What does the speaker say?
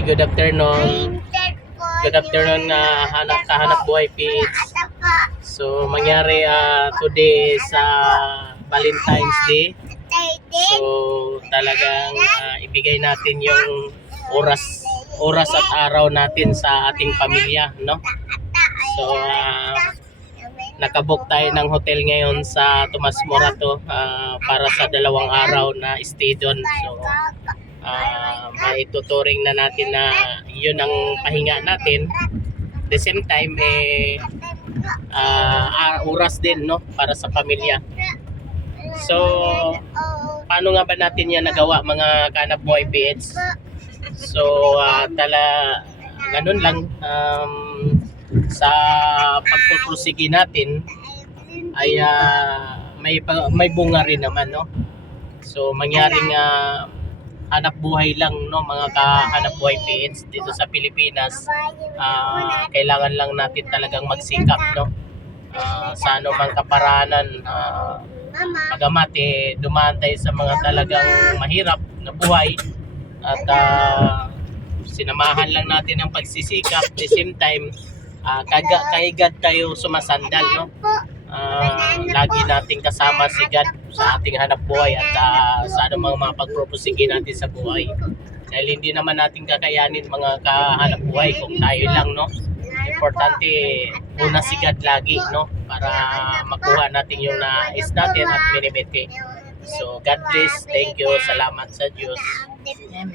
Hi, good afternoon. Good afternoon na kahanap buhay Pits. So mangyari today sa Valentine's Day. So talagang ibigay natin yung oras at araw natin sa ating pamilya, no? So nakabook tayo ng hotel ngayon sa Tomas Morato para sa 2 araw na stay doon. So maituturing na natin na yun ang pahinga natin. The same time oras din, no, para sa pamilya. So paano nga ba natin yan nagawa, mga kanap buhay PH? So ganun lang, sa pagpupursige natin ay may bunga rin naman, no? So mangyaring hanap buhay lang, no, mga kahanap buhay PH dito sa Pilipinas. Kailangan lang natin talagang magsikap, no, sa anumang kaparanan. Bagamat dumaan tayo sa mga talagang mahirap na buhay at sinamahan lang natin ang pagsisikap. At the same time kaigad tayo sumasandal, no? Lagi nating kasama si God sa ating hanap buhay at sa anumang mga pagpropusige natin sa buhay. Dahil hindi naman natin kakayanin, mga kahanap buhay, kung tayo lang, no? Importante una si God lagi, no? Para makuha natin yung nais natin at minimiti. So God bless. Thank you. Salamat sa Diyos. Amen.